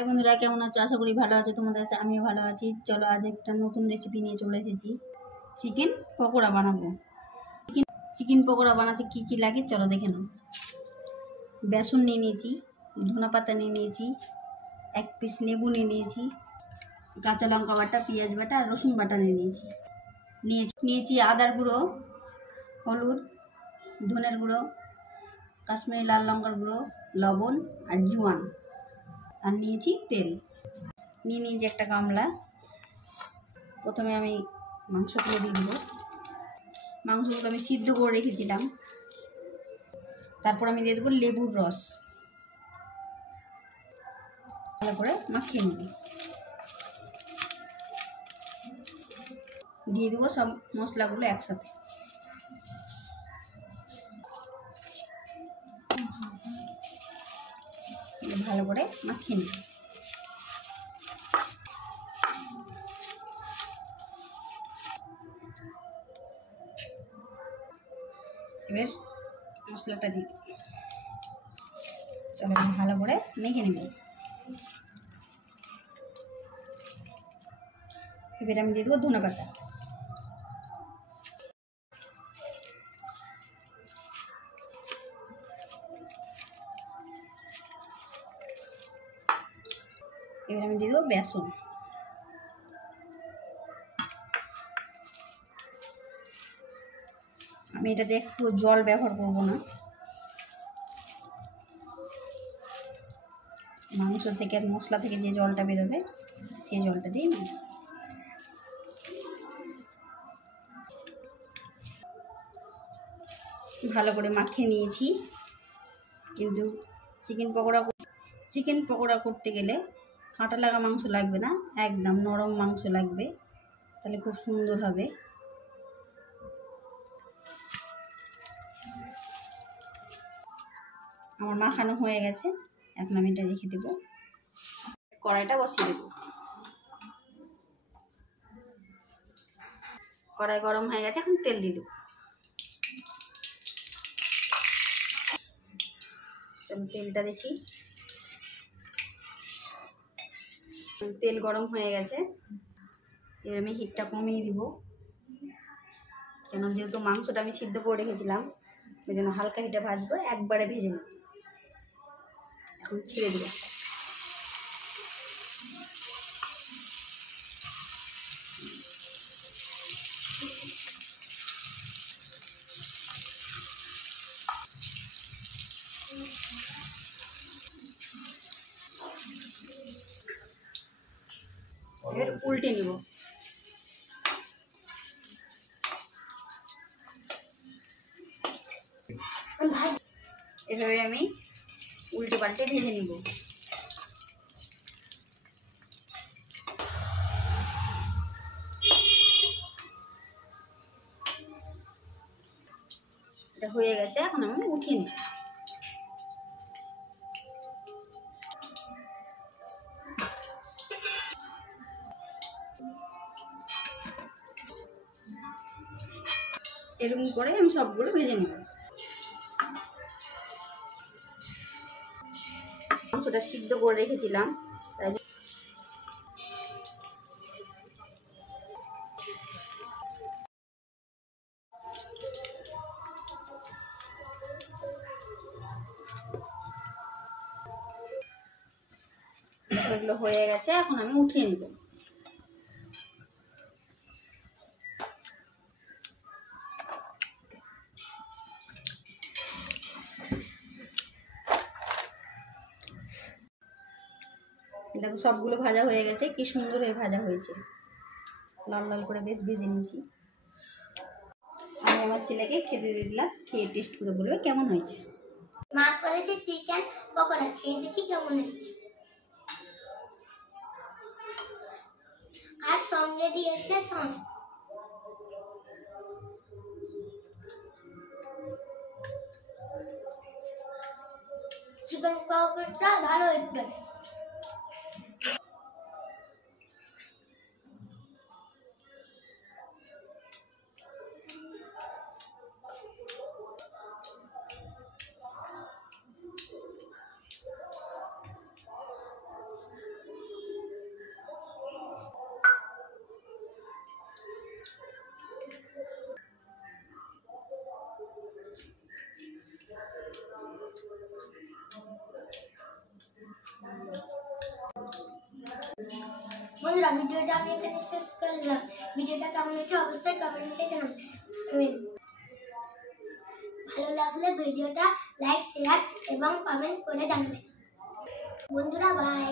High বন্ধুরা, কেমন আছো? আশা করি ভালো আছো। তোমাদের কাছে আমিও ভালো আছি। চলো আজ একটা নতুন রেসিপি নিয়ে চলে এসেছি। চিকেন পকোড়া বানাবো। চিকেন পকোড়া বানাতে কি কি লাগে চলো দেখে নাও। বেসন নিয়ে নিয়েছি, ধনে পাতা নিয়ে নিয়েছি, এক পিস লেবু নিয়ে নিয়েছি, কাঁচা লঙ্কা বাটা, পেঁয়াজ বাটা আর রসুন বাটা নিয়েছি আদার গুঁড়ো, হলুদ, ধনের গুঁড়ো, কাশ্মীরি লাল লঙ্কার গুঁড়ো, লবণ আর জোয়ান, আর নিয়েছি তেল। নিয়ে নিয়েছি একটা গামলা। প্রথমে আমি মাংসগুলো দিয়ে দেবো। মাংসগুলো আমি সিদ্ধ করে রেখেছিলাম। তারপর আমি দিয়ে দেবো লেবুর রস, ভালো করে মাখিয়ে নেব। দিয়ে দেবো সব মশলাগুলো একসাথে। ভালো করে মাখিয়ে নেব। এবার মশলাটা দিয়ে দেবো। চলো ভালো করে মেখে নেব। এবার আমি দিয়ে দেবো ধনে পাতা। এবার আমি দিয়ে দেবো বেসন। আমি এটাতে একটু জল ব্যবহার করব না, মাংস থেকে আর মশলা থেকে যে জলটা বেরোবে সেই জলটা দিয়ে ভালো করে মাখিয়ে নিয়েছি। কিন্তু চিকেন পকোড়া করতে গেলে কাঁটা লাগা মাংস লাগবে না, একদম নরম মাংস লাগবে, তাহলে খুব সুন্দর হবে। আমার মাখানো হয়ে গেছে, এখন আমি এটা রেখে দেবো। কড়াইটা বসিয়ে দেবো। কড়াই গরম হয়ে গেছে, এখন তেল দিয়ে দেবো। তেলটা দেখি, তেল গরম হয়ে গেছে। এবার আমি হিটটা কমিয়ে দিব, কেন যেহেতু মাংসটা আমি সিদ্ধ করে রেখেছিলাম, ওই জন্য হালকা হিটে ভাজবো, একবারে ভেজে নেব। এখন ছেড়ে দেবো। এবার উল্টে নিব। এভাবে আমি উল্টে পাল্টে ভেজে নিব। এটা হয়ে গেছে, এখন আমি উঠিয়ে নিব। এরকম করে আমি সবগুলো ভেজে নেব। মাংসটা সিদ্ধ করে রেখেছিলাম, তাই এগুলো হয়ে গেছে, এখন আমি উঠিয়ে নেব। দেখো সবগুলো ভাজা হয়ে গেছে, কি সুন্দর হয়ে ভাজা হয়েছে, লাল লাল করে বেশ ভেজে নিয়েছি। আমি আমার ছেলেকে খেতে দিয়ে দিলাম, খেয়ে টেস্ট করে বলবে কেমন হয়েছে। মা করেছে চিকেন পকোড়া, খেয়ে দেখি কেমন হয়েছে। আর সঙ্গে দিয়েছে সস। চিকেন পকোড়াটা ভালো হয়েছে। বন্ধুরা ভিডিওটা আমি এখানে শেষ করলাম। ভিডিওটা কেমন হয়েছে অবশ্যই কমেন্টে জানাবেন। ভালো লাগলে ভিডিওটা লাইক শেয়ার এবং কমেন্ট করে জানাবেন। বন্ধুরা বাই।